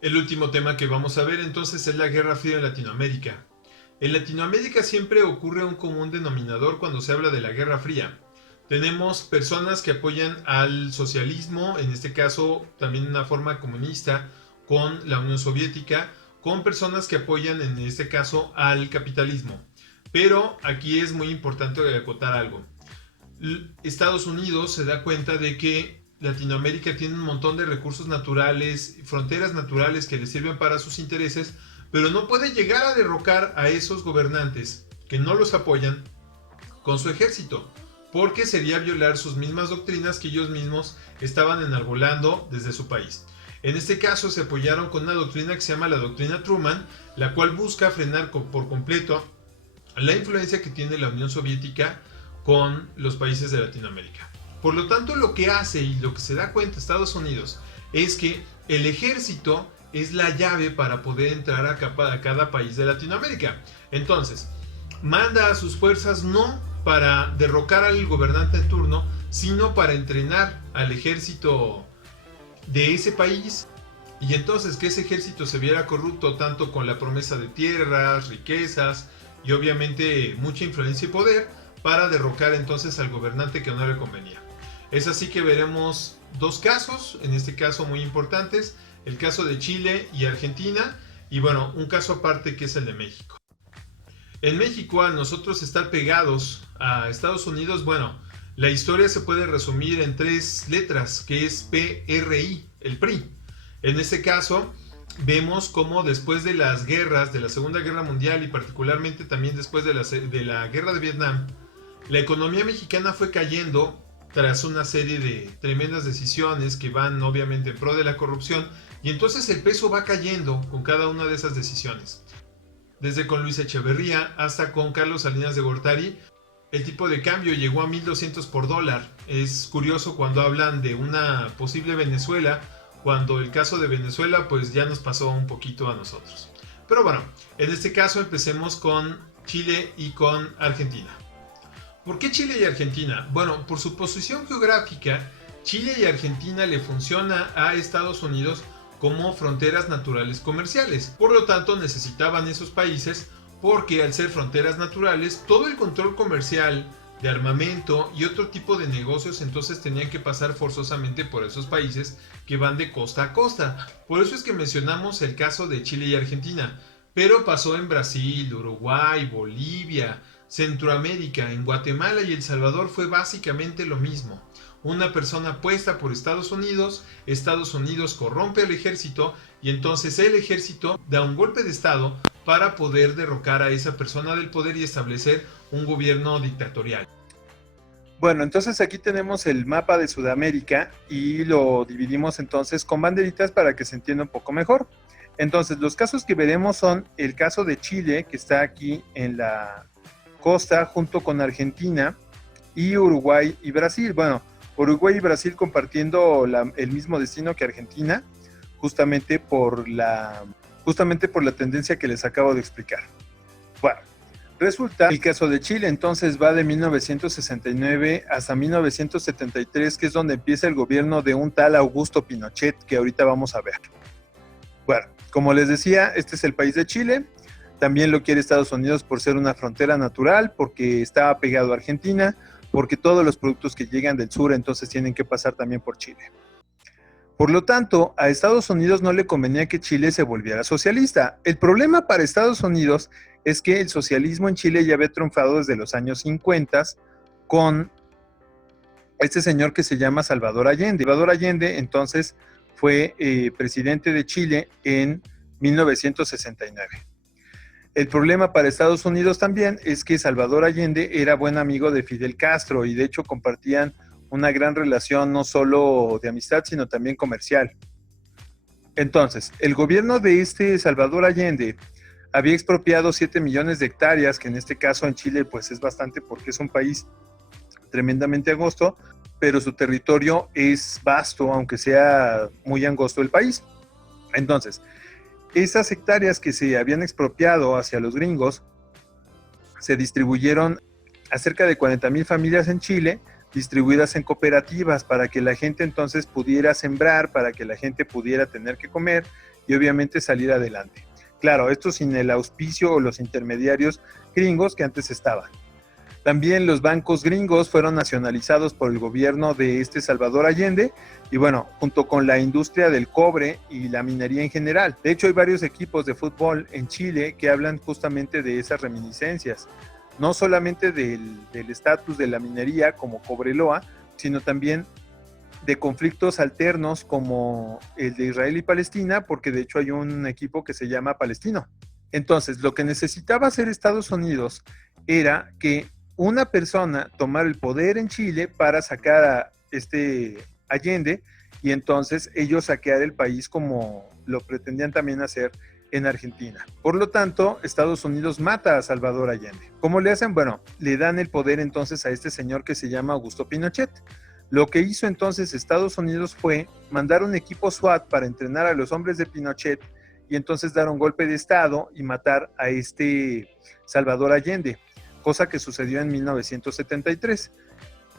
El último tema que vamos a ver entonces es la Guerra Fría en Latinoamérica. En Latinoamérica siempre ocurre un común denominador cuando se habla de la Guerra Fría. Tenemos personas que apoyan al socialismo, en este caso también de una forma comunista, con la Unión Soviética, con personas que apoyan en este caso al capitalismo. Pero aquí es muy importante acotar algo. Estados Unidos se da cuenta de que Latinoamérica tiene un montón de recursos naturales, fronteras naturales que le sirven para sus intereses, pero no puede llegar a derrocar a esos gobernantes que no los apoyan con su ejército, porque sería violar sus mismas doctrinas que ellos mismos estaban enarbolando desde su país. En este caso se apoyaron con una doctrina que se llama la doctrina Truman, la cual busca frenar por completo la influencia que tiene la Unión Soviética con los países de Latinoamérica. Por lo tanto, lo que hace y lo que se da cuenta Estados Unidos es que el ejército es la llave para poder entrar a cada país de Latinoamérica. Entonces, manda a sus fuerzas no para derrocar al gobernante en turno, sino para entrenar al ejército de ese país. Y entonces que ese ejército se viera corrupto tanto con la promesa de tierras, riquezas y obviamente mucha influencia y poder para derrocar entonces al gobernante que no le convenía. Es así que veremos dos casos, en este caso muy importantes, el caso de Chile y Argentina, y bueno, un caso aparte que es el de México. En México, a nosotros estar pegados a Estados Unidos, bueno, la historia se puede resumir en tres letras, que es PRI, el PRI. En este caso, vemos cómo después de las guerras, de la Segunda Guerra Mundial y particularmente también después de la Guerra de Vietnam, la economía mexicana fue cayendo tras una serie de tremendas decisiones que van obviamente en pro de la corrupción, y entonces el peso va cayendo con cada una de esas decisiones. Desde con Luis Echeverría hasta con Carlos Salinas de Gortari, el tipo de cambio llegó a 1,200 por dólar. Es curioso cuando hablan de una posible Venezuela, cuando el caso de Venezuela pues ya nos pasó un poquito a nosotros. Pero bueno, en este caso empecemos con Chile y con Argentina. ¿Por qué Chile y Argentina? Bueno, por su posición geográfica, Chile y Argentina le funciona a Estados Unidos como fronteras naturales comerciales. Por lo tanto, necesitaban esos países porque al ser fronteras naturales, todo el control comercial de armamento y otro tipo de negocios entonces tenían que pasar forzosamente por esos países que van de costa a costa. Por eso es que mencionamos el caso de Chile y Argentina, pero pasó en Brasil, Uruguay, Bolivia, Centroamérica, en Guatemala y El Salvador fue básicamente lo mismo. Una persona puesta por Estados Unidos corrompe al ejército y entonces el ejército da un golpe de estado para poder derrocar a esa persona del poder y establecer un gobierno dictatorial. Bueno, entonces aquí tenemos el mapa de Sudamérica y lo dividimos entonces con banderitas para que se entienda un poco mejor. Entonces, los casos que veremos son el caso de Chile, que está aquí en la costa, junto con Argentina, y Uruguay y Brasil. Bueno, Uruguay y Brasil compartiendo el mismo destino que Argentina, justamente por la tendencia que les acabo de explicar. Bueno, resulta el caso de Chile, entonces va de 1969 hasta 1973, que es donde empieza el gobierno de un tal Augusto Pinochet, que ahorita vamos a ver. Bueno, como les decía, este es el país de Chile. También lo quiere Estados Unidos por ser una frontera natural, porque está pegado a Argentina, porque todos los productos que llegan del sur entonces tienen que pasar también por Chile. Por lo tanto, a Estados Unidos no le convenía que Chile se volviera socialista. El problema para Estados Unidos es que el socialismo en Chile ya había triunfado desde los años 50 con este señor que se llama Salvador Allende. Salvador Allende entonces fue presidente de Chile en 1969. El problema para Estados Unidos también es que Salvador Allende era buen amigo de Fidel Castro y de hecho compartían una gran relación no solo de amistad, sino también comercial. Entonces, el gobierno de este Salvador Allende había expropiado 7 millones de hectáreas, que en este caso en Chile pues es bastante porque es un país tremendamente angosto, pero su territorio es vasto, aunque sea muy angosto el país. Entonces, esas hectáreas que se habían expropiado hacia los gringos se distribuyeron a cerca de 40,000 familias en Chile, distribuidas en cooperativas para que la gente entonces pudiera sembrar, para que la gente pudiera tener que comer y obviamente salir adelante. Claro, esto sin el auspicio o los intermediarios gringos que antes estaban. También los bancos gringos fueron nacionalizados por el gobierno de Salvador Allende y bueno, junto con la industria del cobre y la minería en general. De hecho, hay varios equipos de fútbol en Chile que hablan justamente de esas reminiscencias, no solamente del estatus de la minería como Cobreloa, sino también de conflictos alternos como el de Israel y Palestina, porque de hecho hay un equipo que se llama Palestino. Entonces, lo que necesitaba hacer Estados Unidos era que una persona tomara el poder en Chile para sacar a Allende y entonces ellos saquear el país como lo pretendían también hacer en Argentina. Por lo tanto, Estados Unidos mata a Salvador Allende. ¿Cómo le hacen? Bueno, le dan el poder entonces a este señor que se llama Augusto Pinochet. Lo que hizo entonces Estados Unidos fue mandar un equipo SWAT para entrenar a los hombres de Pinochet y entonces dar un golpe de estado y matar a Salvador Allende, cosa que sucedió en 1973.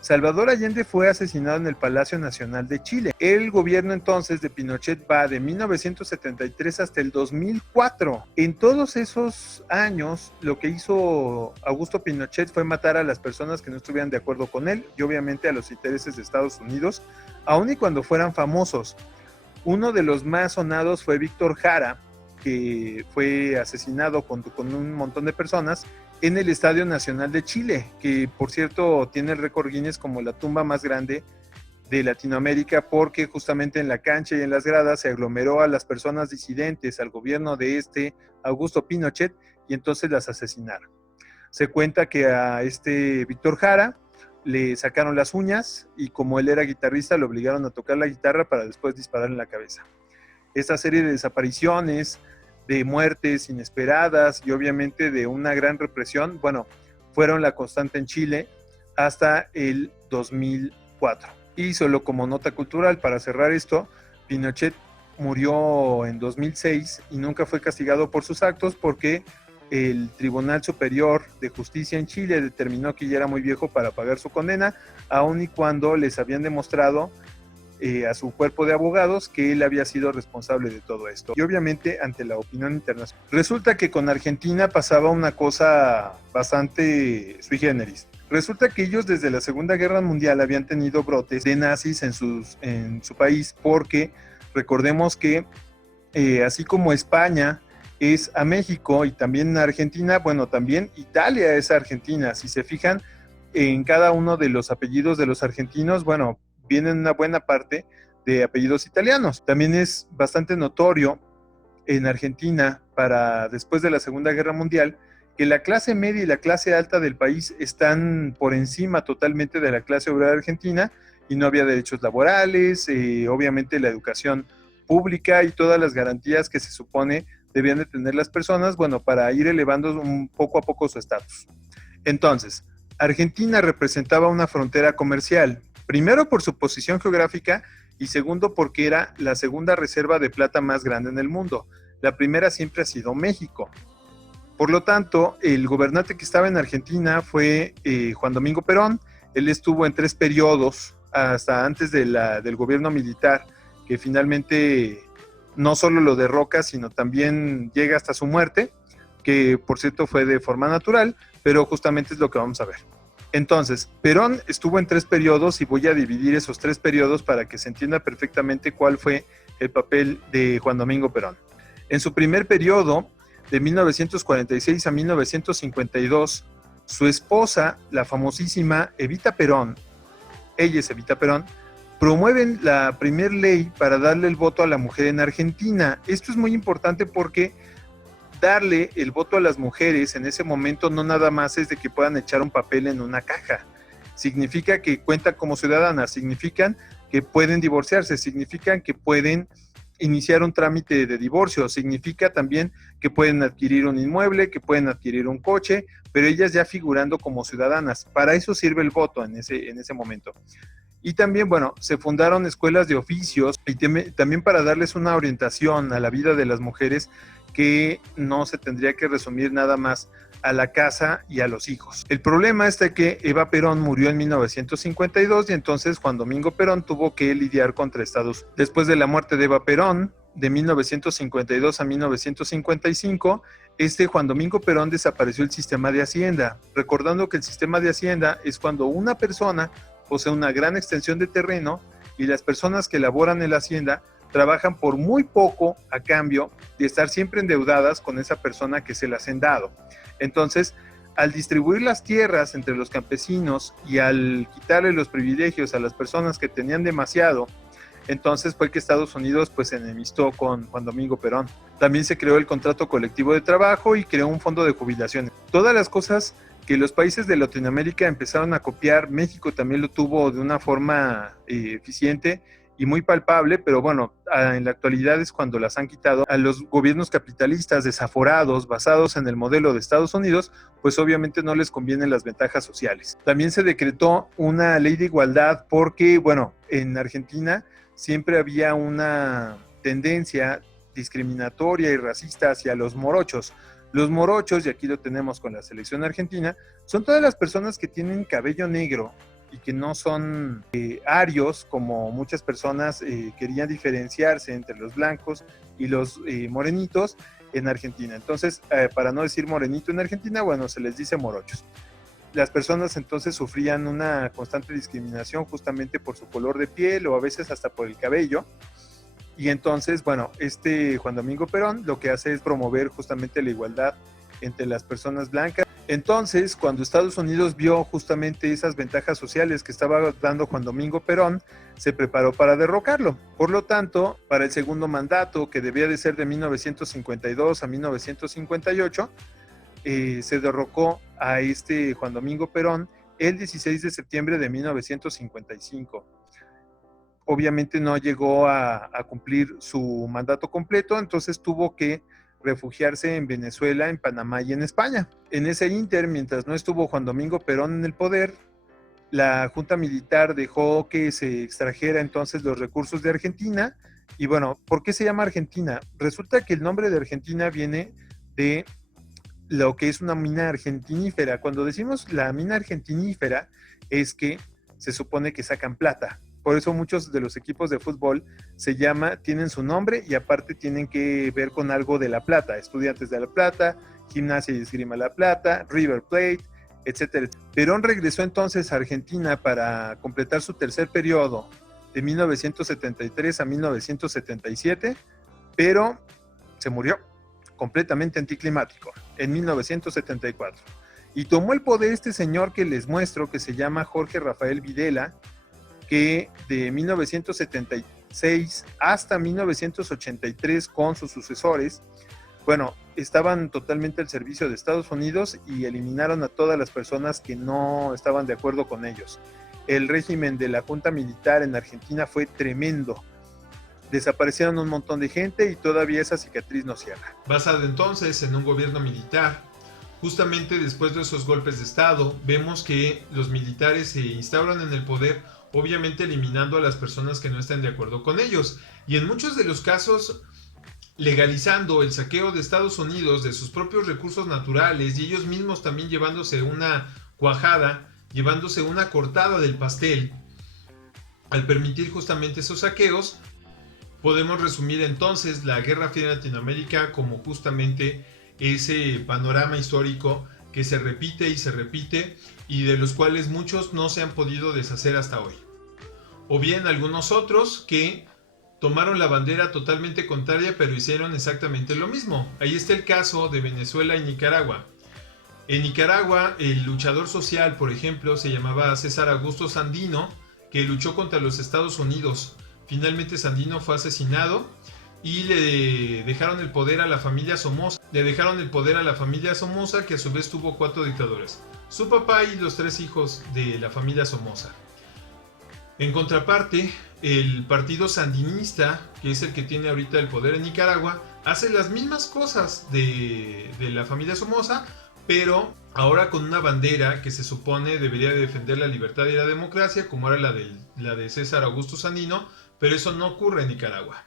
Salvador Allende fue asesinado en el Palacio Nacional de Chile. El gobierno entonces de Pinochet va de 1973 hasta el 2004. En todos esos años, lo que hizo Augusto Pinochet fue matar a las personas que no estuvieran de acuerdo con él y obviamente a los intereses de Estados Unidos, aun y cuando fueran famosos. Uno de los más sonados fue Víctor Jara, que fue asesinado con un montón de personas en el Estadio Nacional de Chile, que por cierto tiene el récord Guinness como la tumba más grande de Latinoamérica, porque justamente en la cancha y en las gradas se aglomeró a las personas disidentes al gobierno de Augusto Pinochet y entonces las asesinaron. Se cuenta que a Víctor Jara le sacaron las uñas y como él era guitarrista lo obligaron a tocar la guitarra para después disparar en la cabeza. Esta serie de desapariciones, de muertes inesperadas y obviamente de una gran represión, bueno, fueron la constante en Chile hasta el 2004. Y solo como nota cultural, para cerrar esto, Pinochet murió en 2006 y nunca fue castigado por sus actos porque el Tribunal Superior de Justicia en Chile determinó que ya era muy viejo para pagar su condena, aun y cuando les habían demostrado a su cuerpo de abogados que él había sido responsable de todo esto y obviamente ante la opinión internacional. Resulta que con Argentina pasaba una cosa bastante sui generis. Resulta que ellos desde la Segunda Guerra Mundial habían tenido brotes de nazis en su país porque recordemos que así como España es a México y también Argentina, bueno, también Italia es a Argentina. Si se fijan en cada uno de los apellidos de los argentinos, bueno, vienen una buena parte de apellidos italianos. También es bastante notorio en Argentina, para después de la Segunda Guerra Mundial, que la clase media y la clase alta del país están por encima totalmente de la clase obrera argentina y no había derechos laborales, obviamente la educación pública y todas las garantías que se supone debían de tener las personas, bueno, para ir elevando poco a poco su estatus. Entonces, Argentina representaba una frontera comercial, primero por su posición geográfica y segundo porque era la segunda reserva de plata más grande en el mundo. La primera siempre ha sido México. Por lo tanto, el gobernante que estaba en Argentina fue Juan Domingo Perón. Él estuvo en 3 periodos hasta antes del gobierno militar, que finalmente no solo lo derroca, sino también llega hasta su muerte, que por cierto fue de forma natural, pero justamente es lo que vamos a ver. Entonces, Perón estuvo en 3 periodos y voy a dividir esos 3 periodos para que se entienda perfectamente cuál fue el papel de Juan Domingo Perón. En su primer periodo, de 1946 a 1952, su esposa, la famosísima Evita Perón, ella es Evita Perón, promueven la primer ley para darle el voto a la mujer en Argentina. Esto es muy importante porque darle el voto a las mujeres en ese momento no nada más es de que puedan echar un papel en una caja. Significa que cuentan como ciudadanas, significan que pueden divorciarse, significan que pueden iniciar un trámite de divorcio, significa también que pueden adquirir un inmueble, que pueden adquirir un coche, pero ellas ya figurando como ciudadanas. Para eso sirve el voto en ese momento. Y también, bueno, se fundaron escuelas de oficios y también para darles una orientación a la vida de las mujeres que no se tendría que resumir nada más a la casa y a los hijos. El problema es de que Eva Perón murió en 1952 y entonces Juan Domingo Perón tuvo que lidiar contra Estados Unidos. Después de la muerte de Eva Perón, de 1952 a 1955, Juan Domingo Perón desapareció el sistema de Hacienda, recordando que el sistema de Hacienda es cuando una persona posee una gran extensión de terreno y las personas que laboran en la Hacienda trabajan por muy poco a cambio de estar siempre endeudadas con esa persona que es el hacendado. Entonces, al distribuir las tierras entre los campesinos y al quitarle los privilegios a las personas que tenían demasiado, entonces fue que Estados Unidos pues se enemistó con Juan Domingo Perón. También se creó el contrato colectivo de trabajo y creó un fondo de jubilaciones. Todas las cosas que los países de Latinoamérica empezaron a copiar, México también lo tuvo de una forma eficiente y muy palpable, pero bueno, en la actualidad es cuando las han quitado a los gobiernos capitalistas desaforados, basados en el modelo de Estados Unidos, pues obviamente no les convienen las ventajas sociales. También se decretó una ley de igualdad porque, bueno, en Argentina siempre había una tendencia discriminatoria y racista hacia los morochos. Los morochos, y aquí lo tenemos con la selección argentina, son todas las personas que tienen cabello negro y que no son arios, como muchas personas querían diferenciarse entre los blancos y los morenitos en Argentina. Entonces, para no decir morenito en Argentina, bueno, se les dice morochos. Las personas entonces sufrían una constante discriminación justamente por su color de piel o a veces hasta por el cabello. Y entonces, bueno, Juan Domingo Perón lo que hace es promover justamente la igualdad entre las personas blancas. Entonces, cuando Estados Unidos vio justamente esas ventajas sociales que estaba dando Juan Domingo Perón, se preparó para derrocarlo. Por lo tanto, para el segundo mandato, que debía de ser de 1952 a 1958, se derrocó a Juan Domingo Perón el 16 de septiembre de 1955. Obviamente no llegó a cumplir su mandato completo, entonces tuvo que refugiarse en Venezuela, en Panamá y en España. En ese ínter, mientras no estuvo Juan Domingo Perón en el poder, la Junta Militar dejó que se extrajera entonces los recursos de Argentina. Y bueno, ¿por qué se llama Argentina? Resulta que el nombre de Argentina viene de lo que es una mina argentinífera. Cuando decimos la mina argentinífera, es que se supone que sacan plata. Por eso muchos de los equipos de fútbol tienen su nombre y aparte tienen que ver con algo de La Plata. Estudiantes de La Plata, Gimnasia y Esgrima La Plata, River Plate, etcétera. Perón regresó entonces a Argentina para completar su tercer periodo de 1973 a 1977, pero se murió completamente anticlimático en 1974. Y tomó el poder este señor que les muestro, que se llama Jorge Rafael Videla, que de 1976 hasta 1983 con sus sucesores, bueno, estaban totalmente al servicio de Estados Unidos y eliminaron a todas las personas que no estaban de acuerdo con ellos. El régimen de la Junta Militar en Argentina fue tremendo. Desaparecieron un montón de gente y todavía esa cicatriz no cierra. Basado entonces en un gobierno militar, justamente después de esos golpes de Estado, vemos que los militares se instauran en el poder, obviamente eliminando a las personas que no están de acuerdo con ellos. Y en muchos de los casos, legalizando el saqueo de Estados Unidos de sus propios recursos naturales y ellos mismos también llevándose una cuajada, llevándose una cortada del pastel. Al permitir justamente esos saqueos, podemos resumir entonces la Guerra Fría en Latinoamérica como justamente ese panorama histórico que se repite y se repite y de los cuales muchos no se han podido deshacer hasta hoy. O bien algunos otros que tomaron la bandera totalmente contraria pero hicieron exactamente lo mismo. Ahí está el caso de Venezuela y Nicaragua. En Nicaragua el luchador social, por ejemplo, se llamaba César Augusto Sandino, que luchó contra los Estados Unidos. Finalmente Sandino fue asesinado y le dejaron el poder a la familia Somoza. Que a su vez tuvo 4 dictadores: su papá y los 3 hijos de la familia Somoza. En contraparte, el partido sandinista, que es el que tiene ahorita el poder en Nicaragua, hace las mismas cosas de la familia Somoza, pero ahora con una bandera que se supone debería de defender la libertad y la democracia, como era la de César Augusto Sandino, pero eso no ocurre en Nicaragua.